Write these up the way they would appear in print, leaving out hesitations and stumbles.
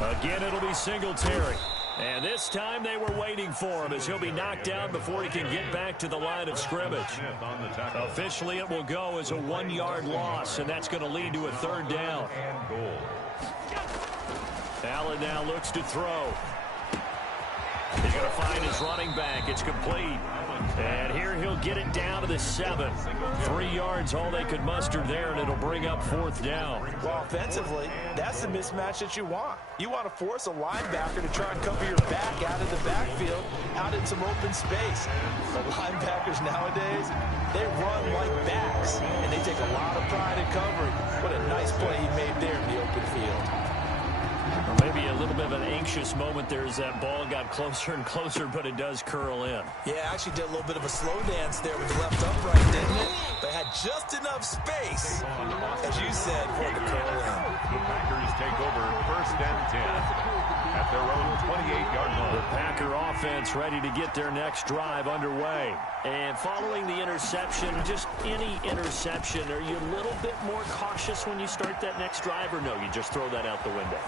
Again, it'll be Singletary. And this time they were waiting for him as he'll be knocked down before he can get back to the line of scrimmage. Officially, it will go as a 1-yard loss, and that's going to lead to a third down. Allen now looks to throw. He's going to find his running back. It's complete. And here he'll get it down to the 7. 3 yards, all they could muster there, and it'll bring up fourth down. Well, offensively, that's the mismatch that you want. You want to force a linebacker to try and cover your back out of the backfield, out in some open space. The linebackers nowadays, they run like backs, and they take a lot of pride in covering. What a nice play he made there in the open field. Or maybe a little bit of an anxious moment there as that ball got closer and closer, but it does curl in. Yeah, actually did a little bit of a slow dance there with the left upright, didn't it? But had just enough space, as you said, for it to curl in. The Packers take over 1st and 10 at their own 28-yard line. The Packer offense ready to get their next drive underway. And following the interception, just any interception, are you a little bit more cautious when you start that next drive, or no, you just throw that out the window?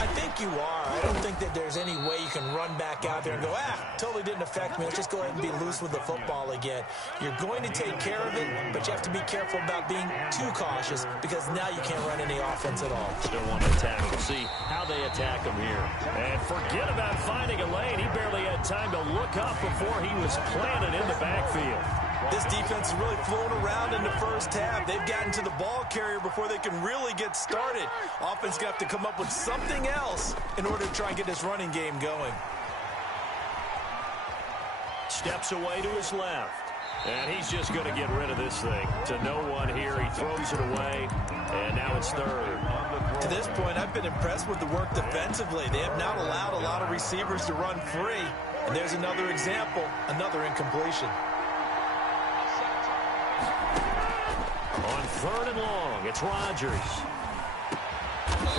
I think you are. I don't think that there's any way you can run back out there and go, totally didn't affect me. Let's just go ahead and be loose with the football again. You're going to take care of it, but you have to be careful about being too cautious because now you can't run any offense at all. Still want to attack. We'll see how they attack him here. And forget about finding a lane. He barely had time to look up before he was planted in the backfield. This defense is really flown around in the first half. They've gotten to the ball carrier before they can really get started. Offense got to come up with something else in order to try and get this running game going. Steps away to his left. And he's just going to get rid of this thing. To no one here. He throws it away. And now it's third. To this point, I've been impressed with the work defensively. They have not allowed a lot of receivers to run free. And there's another example, another incompletion. On 3rd and long, it's Rodgers.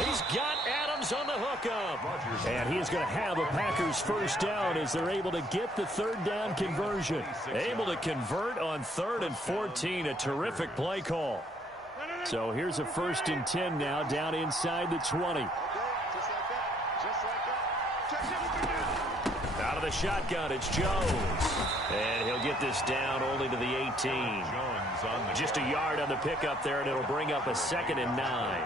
He's got Adams on the hookup. And he's going to have a Packers first down as they're able to get the 3rd down conversion. Able to convert on 3rd and 14. A terrific play call. So here's a 1st and 10 now down inside the 20. Out of the shotgun, it's Jones. And he'll get this down only to the 18. Just a yard on the pickup there, and it'll bring up a 2nd and 9.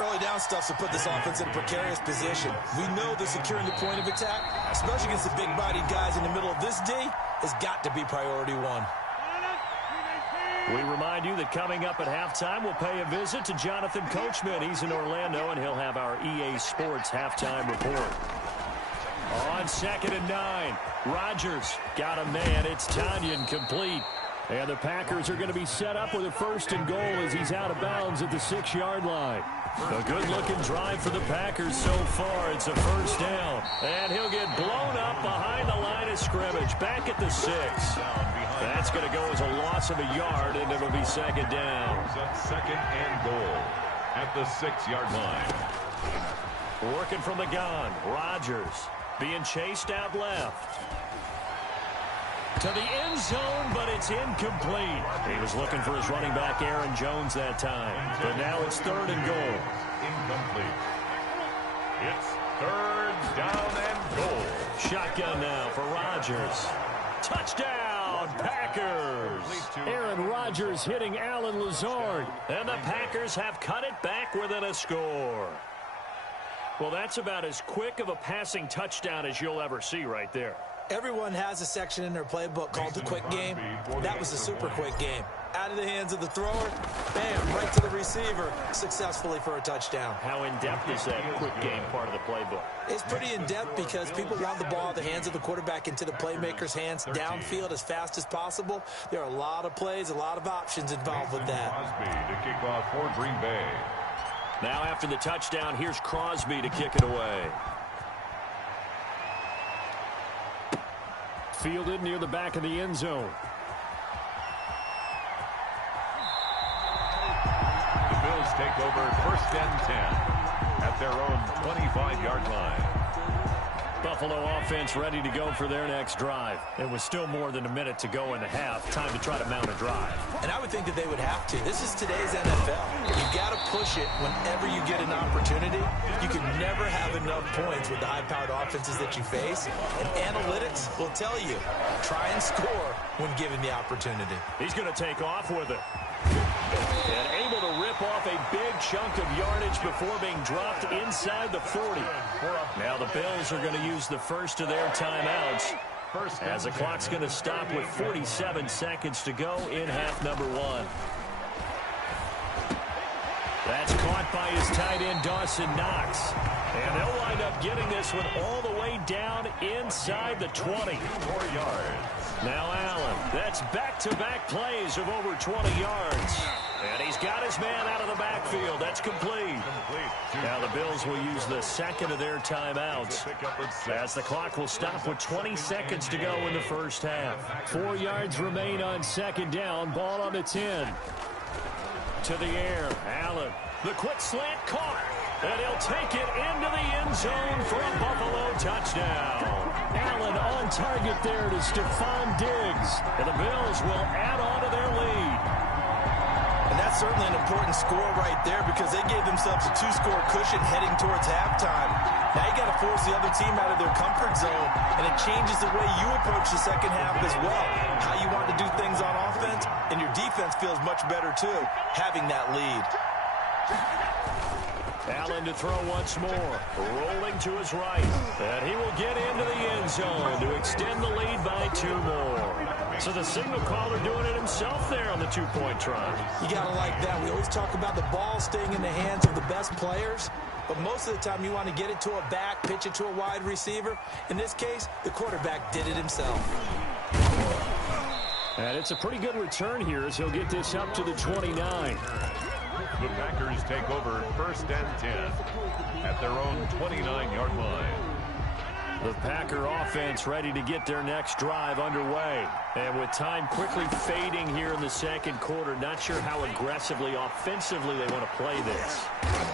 Early down stuff to put this offense in a precarious position. We know they're securing the point of attack, especially against the big-bodied guys in the middle of this D, has got to be priority one. We remind you that coming up at halftime, we'll pay a visit to Jonathan Coachman. He's in Orlando, and he'll have our EA Sports halftime report. On 2nd and 9, Rodgers got a man. It's Tanyan complete. And the Packers are going to be set up with a 1st and goal as he's out of bounds at the 6-yard line. A good-looking drive for the Packers so far. It's a 1st down. And he'll get blown up behind the line of scrimmage. Back at the 6. That's going to go as a loss of a yard, and it'll be 2nd down. 2nd and goal at the 6-yard line. Working from the gun, Rodgers being chased out left. To the end zone, but it's incomplete. He was looking for his running back, Aaron Jones, that time. But now it's 3rd and goal. Incomplete. It's 3rd down and goal. Shotgun now for Rodgers. Touchdown, Packers. Aaron Rodgers hitting Alan Lazard. And the Packers have cut it back within a score. Well, that's about as quick of a passing touchdown as you'll ever see right there. Everyone has a section in their playbook called the quick game. That was a super quick game. Out of the hands of the thrower, bam, right to the receiver, successfully for a touchdown. How in-depth is that quick game part of the playbook? It's pretty in-depth because people want the ball out of the hands of the quarterback into the playmaker's hands downfield as fast as possible. There are a lot of plays, a lot of options involved with that. Crosby to kick off for Green Bay. Now after the touchdown, here's Crosby to kick it away. Fielded near the back of the end zone. The Bills take over 1st and 10 at their own 25-yard line. Buffalo offense ready to go for their next drive. It was still more than a minute to go in the half. Time to try to mount a drive. And I would think that they would have to. This is today's NFL. You've got to push it whenever you get an opportunity. You can never have enough points with the high-powered offenses that you face. And analytics will tell you, try and score when given the opportunity. He's going to take off with it. And able to rip off a big chunk of yardage before being dropped inside the 40. Now the Bills are going to use the first of their timeouts as the clock's going to stop with 47 seconds to go in half number 1. That's caught by his tight end, Dawson Knox. And they'll wind up getting this one all the way down inside the 20. 4 yards. Now Allen. That's back-to-back plays of over 20 yards. And he's got his man out of the backfield. That's complete. Now the Bills will use the second of their timeouts as the clock will stop with 20 seconds to go in the first half. 4 yards remain on second down. Ball on the 10. To the air. Allen. The quick slant caught. And he'll take it into the end zone for a Buffalo touchdown. Allen on target there to Stephon Diggs. And the Bills will add on to their lead. And that's certainly an important score right there because they gave themselves a 2-score cushion heading towards halftime. Now you got to force the other team out of their comfort zone, and it changes the way you approach the second half as well. How you want to do things on offense, and your defense feels much better too, having that lead. Allen to throw once more. Rolling to his right. And he will get into the end zone to extend the lead by 2 more. So the signal caller doing it himself there on the 2-point try. You got to like that. We always talk about the ball staying in the hands of the best players. But most of the time you want to get it to a back, pitch it to a wide receiver. In this case, the quarterback did it himself. And it's a pretty good return here as he'll get this up to the 29. The Packers take over 1st and 10 at their own 29-yard line. The Packer offense ready to get their next drive underway. And with time quickly fading here in the second quarter, not sure how aggressively, offensively they want to play this.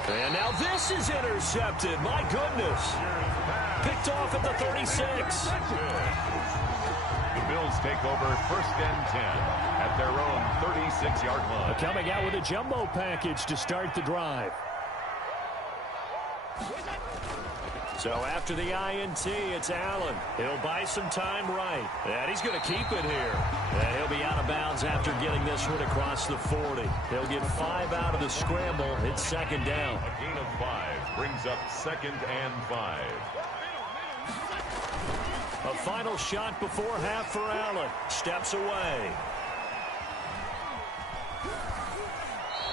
And now this is intercepted. My goodness. Picked off at the 36. The Bills take over 1st and 10 at their own 36-yard line. Coming out with a jumbo package to start the drive. So after the INT, it's Allen. He'll buy some time right. And he's going to keep it here. And he'll be out of bounds after getting this one across the 40. He'll get 5 out of the scramble. It's second down. A gain of 5 brings up 2nd and 5. A final shot before half for Allen. Steps away.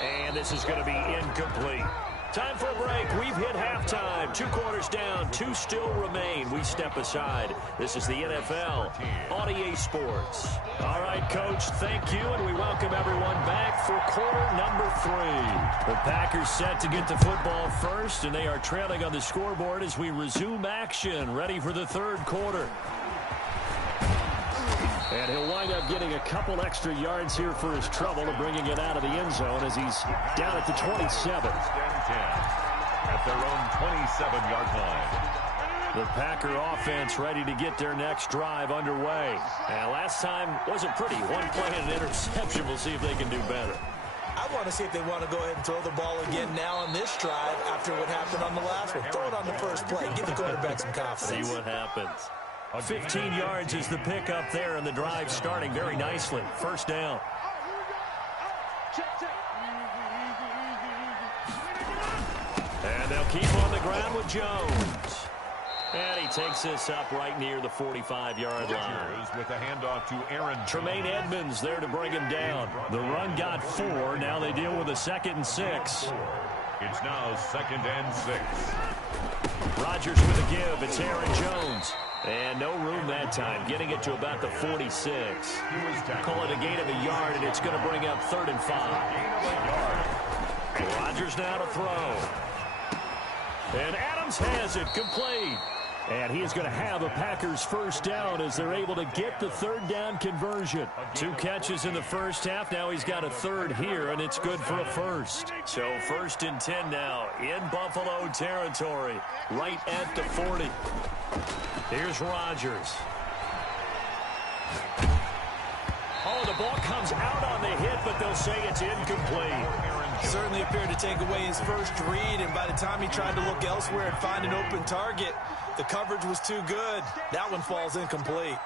And this is going to be incomplete. Time for a break. We've hit halftime. 2 quarters down. 2 still remain. We step aside. This is the NFL on EA Sports. All right, Coach, thank you, and we welcome everyone back for quarter number 3. The Packers set to get the football first, and they are trailing on the scoreboard as we resume action, ready for the third quarter. And he'll wind up getting a couple extra yards here for his trouble of bringing it out of the end zone as he's down at the 27. At their own 27-yard line. The Packer offense ready to get their next drive underway. And last time wasn't pretty. 1 play and an interception. We'll see if they can do better. I want to see if they want to go ahead and throw the ball again now on this drive after what happened on the last one. Throw it on the first play. Give the quarterback some confidence. See what happens. 15 yards is the pickup there, and the drive starting very nicely. First down. And they'll keep on the ground with Jones. And he takes this up right near the 45-yard line. With a handoff to Aaron. Tremaine Edmonds there to bring him down. The run got 4. Now they deal with a 2nd and 6. It's now 2nd and 6. Rodgers with a give. It's Aaron Jones. And no room that time, getting it to about the 46. Call it a gain of a yard, and it's going to bring up 3rd and 5. Rodgers now to throw. And Adams has it complete. And he is going to have a Packers first down as they're able to get the third down conversion. 2 catches in the first half. Now he's got a third here, and it's good for a first. So 1st and 10 now in Buffalo territory, right at the 40. Here's Rodgers. Oh, the ball comes out on the hit, but they'll say it's incomplete. Certainly appeared to take away his first read, and by the time he tried to look elsewhere and find an open target, the coverage was too good. That one falls incomplete.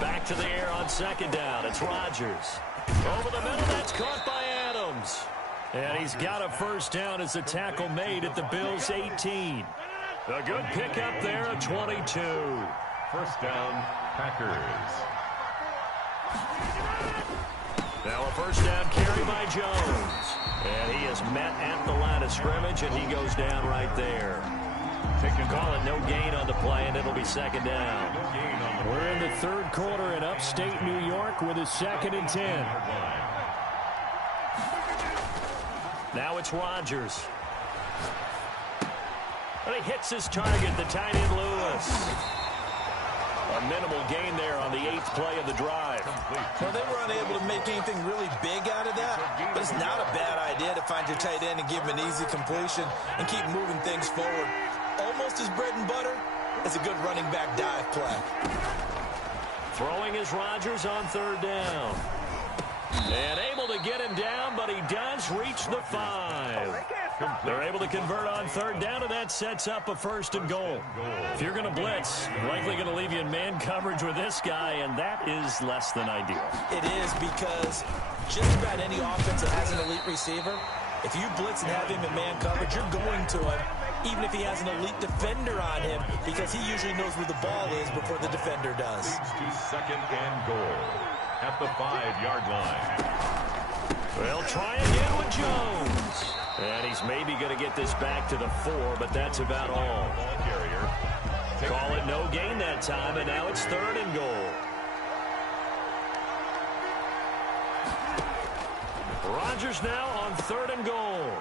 Back to the air on 2nd down. It's Rodgers. Over the middle, that's caught by Adams. And he's got a first down as the tackle made at the Bills' 18. A good pickup there at 22. First down, Packers. Now a first down carry by Jones. And he is met at the line of scrimmage, and he goes down right there. Call it no gain on the play, and it'll be 2nd down. We're in the 3rd quarter in upstate New York with a 2nd and 10. Now it's Rodgers. And he hits his target, the tight end Lewis. A minimal gain there on the 8th play of the drive. Well, they were unable to make anything really big out of that, but it's not a bad idea to find your tight end and give him an easy completion and keep moving things forward. Almost as bread and butter as a good running back dive play. Throwing is Rodgers on 3rd down. And able to get him down, but he does reach the 5. They're able to convert on 3rd down, and that sets up a 1st and goal. If you're going to blitz, likely going to leave you in man coverage with this guy, and that is less than ideal. It is, because just about any offense that has an elite receiver, if you blitz and have him in man coverage, you're going to him, even if he has an elite defender on him, because he usually knows where the ball is before the defender does. To 2nd and goal at the 5-yard line. Well, try again with Jones. And he's maybe going to get this back to the 4, but that's about all. Ball carrier. Call it no gain that time, and now it's 3rd and goal. Rodgers now on 3rd and goal.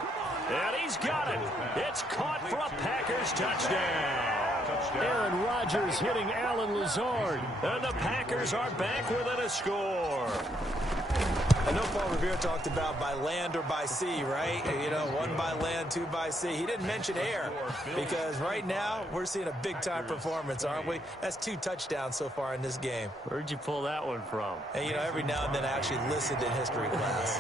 And he's got it. It's caught for a Packers touchdown. Aaron Rodgers hitting Alan Lazard. And the Packers are back within a score. I know Paul Revere talked about by land or by sea, right? You know, 1 by land, 2 by sea. He didn't mention air, because right now we're seeing a big-time performance, aren't we? That's 2 touchdowns so far in this game. Where'd you pull that one from? And, you know, every now and then I actually listened in history class.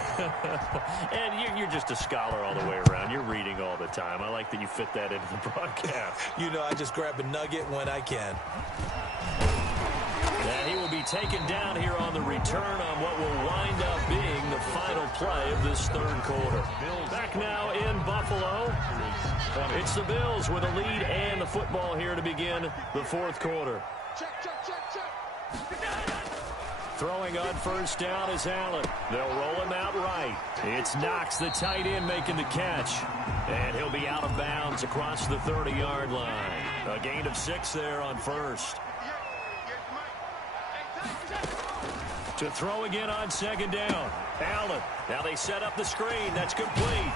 And you're just a scholar all the way around. You're reading all the time. I like that you fit that into the broadcast. You know, I just grab a nugget when I can. And he will be taken down here on the return on what will wind up being the final play of this 3rd quarter. Back now in Buffalo. It's the Bills with a lead and the football here to begin the 4th quarter. Throwing on 1st down is Allen. They'll roll him out right. It's Knox, the tight end, making the catch. And he'll be out of bounds across the 30-yard line. A gain of 6 there on 1st. To throw again on 2nd down. Allen. Now they set up the screen. That's complete.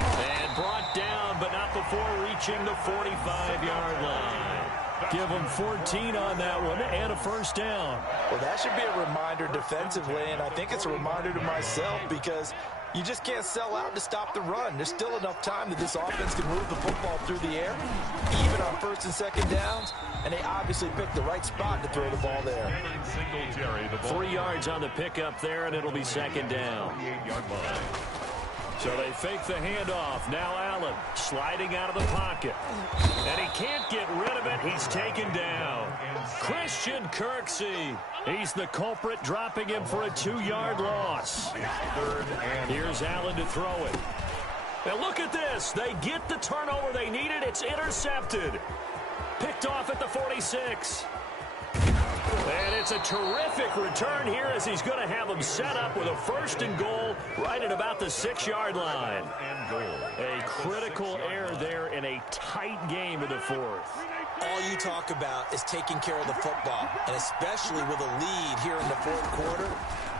And brought down, but not before reaching the 45-yard line. Give them 14 on that one and a 1st down. Well, that should be a reminder defensively, and I think it's a reminder to myself, because you just can't sell out to stop the run. There's still enough time that this offense can move the football through the air, even on 1st and 2nd downs, and they obviously picked the right spot to throw the ball there. 3 yards on the pickup there, and it'll be 2nd down. So they fake the handoff. Now Allen sliding out of the pocket. And he can't get rid of it. He's taken down. Christian Kirksey. He's the culprit, dropping him for a 2-yard loss. Here's Allen to throw it. Now look at this. They get the turnover they needed. It's intercepted. Picked off at the 46. And it's a terrific return here, as he's going to have them set up with a 1st and goal right at about the 6-yard line. A critical error there in a tight game in the 4th. All you talk about is taking care of the football, and especially with a lead here in the 4th quarter,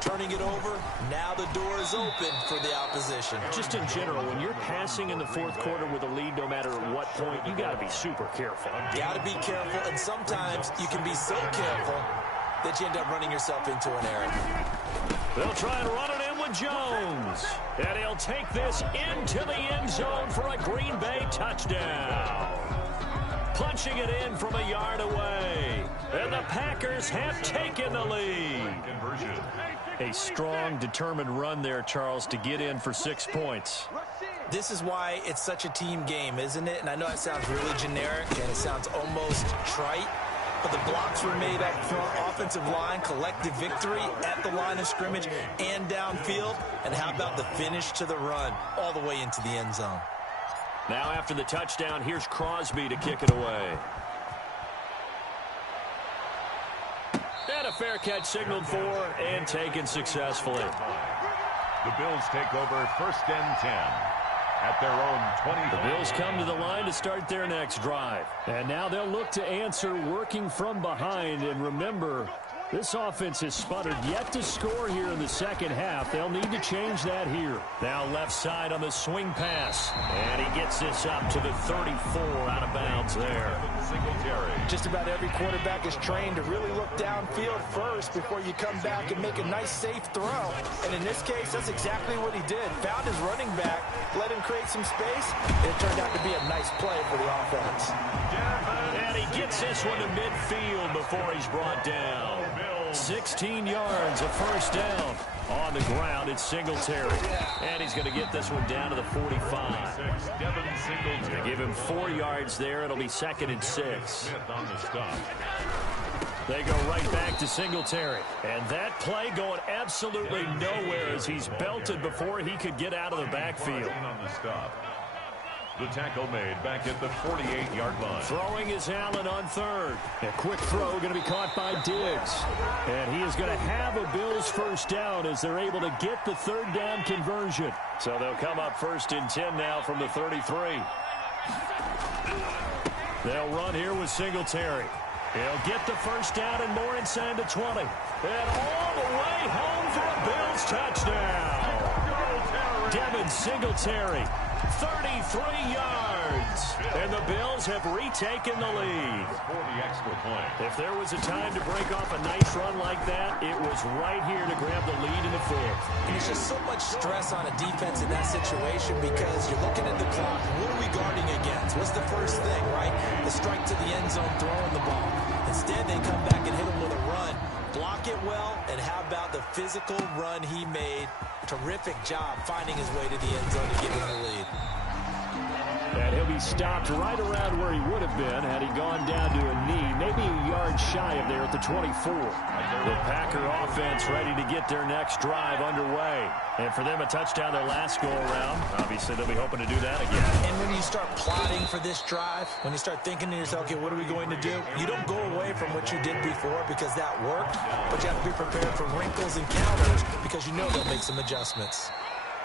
turning it over. Now the door is open for the opposition. Just in general, when you're passing in the fourth quarter with a lead, no matter at what point, you got to be super careful. Got to be careful, and sometimes you can be so careful that you end up running yourself into an error. They'll try and run it in with Jones. And he'll take this into the end zone for a Green Bay touchdown. Punching it in from a yard away. And the Packers have taken the lead. A strong, determined run there, Charles, to get in for 6 points. This is why it's such a team game, isn't it? And I know it sounds really generic and it sounds almost trite, but the blocks were made up front, offensive line, collective victory at the line of scrimmage and downfield. And how about the finish to the run all the way into the end zone? Now after the touchdown, here's Crosby to kick it away. And a fair catch signaled for and taken successfully. The Bills take over 1st and 10 at their own 20. The Bills come to the line to start their next drive. And now they'll look to answer working from behind. And remember, this offense has sputtered yet to score here in the second half. They'll need to change that here. Now left side on the swing pass. And he gets this up to the 34 out of bounds there. Just about every quarterback is trained to really look downfield first before you come back and make a nice, safe throw. And in this case, that's exactly what he did. Found his running back, let him create some space, and it turned out to be a nice play for the offense. And he gets this one to midfield before he's brought down. 16 yards, a first down. On the ground, it's Singletary. And he's going to get this one down to the 45. They give him 4 yards there. It'll be 2nd and 6. They go right back to Singletary. And that play going absolutely nowhere as he's belted before he could get out of the backfield. The tackle made back at the 48-yard line. Throwing is Allen on 3rd. A quick throw going to be caught by Diggs. And he is going to have a Bills first down as they're able to get the 3rd down conversion. So they'll come up 1st and 10 now from the 33. They'll run here with Singletary. He'll get the first down and more inside the 20. And all the way home for a Bills touchdown. Devin Singletary. 33 yards. And the Bills have retaken the lead. If there was a time to break off a nice run like that, it was right here to grab the lead in the 4th. And it's just so much stress on a defense in that situation because you're looking at the clock. What are we guarding against? What's the first thing, right? The strike to the end zone, throwing the ball. Instead, they come back and hit him with a run. Block it well, and how about the physical run he made? Terrific job finding his way to the end zone to give him the lead. And he'll be stopped right around where he would have been had he gone down to a knee, maybe a yard shy of there at the 24. The Packer offense ready to get their next drive underway. And for them, a touchdown their last go-around. Obviously, they'll be hoping to do that again. And when you start plotting for this drive, when you start thinking to yourself, okay, what are we going to do? You don't go away from what you did before because that worked, but you have to be prepared for wrinkles and counters because you know they'll make some adjustments.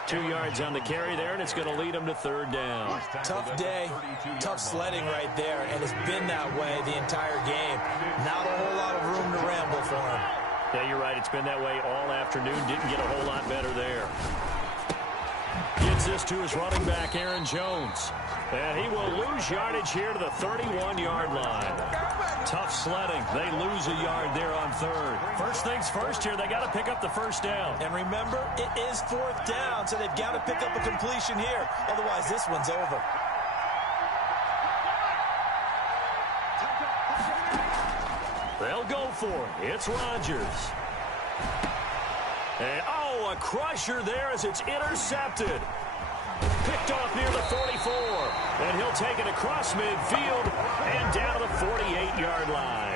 2 yards on the carry there, and it's going to lead them to 3rd down. Tough day, tough sledding right there, and it's been that way the entire game. Not a whole lot of room to ramble for him. Yeah, you're right. It's been that way all afternoon. Didn't get a whole lot better there. Gets this to his running back, Aaron Jones. And he will lose yardage here to the 31-yard line. Tough sledding. They lose a yard there on 3rd. First things first here, they got to pick up the first down. And remember, it is 4th down, so they've got to pick up a completion here. Otherwise, this one's over. They'll go for it. It's Rodgers. And, a crusher there as it's intercepted. Picked off near the 44. And he'll take it across midfield and down to the 48-yard line.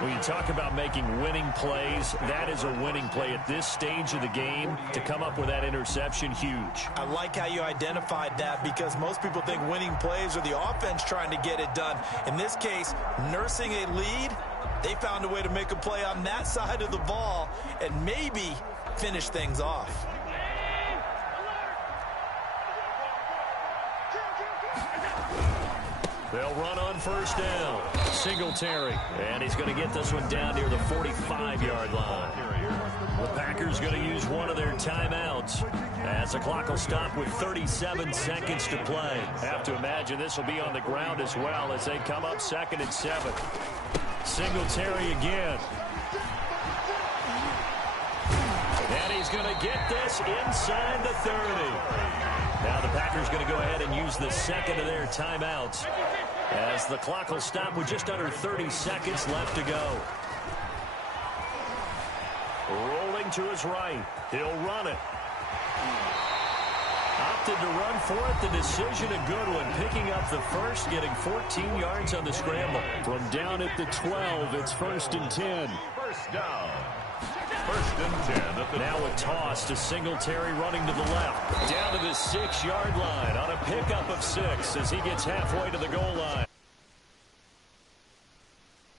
When you talk about making winning plays, that is a winning play at this stage of the game. To come up with that interception, huge. I like how you identified that because most people think winning plays are the offense trying to get it done. In this case, nursing a lead, they found a way to make a play on that side of the ball and maybe finish things off. They'll run on first down. Singletary. And he's going to get this one down near the 45-yard line. The Packers going to use one of their timeouts as the clock will stop with 37 seconds to play. Have to imagine this will be on the ground as well as they come up 2nd and 7. Singletary again. And he's going to get this inside the 30. Now the Packers going to go ahead and use the second of their timeouts as the clock will stop with just under 30 seconds left to go. Rolling to his right. He'll run it. Opted to run for it. The decision a good one. Picking up the first, getting 14 yards on the scramble. From down at the 12, it's 1st and 10. First down. 1st and 10. Now a toss to Singletary running to the left. Down to the 6-yard line on a pickup of 6 as he gets halfway to the goal line.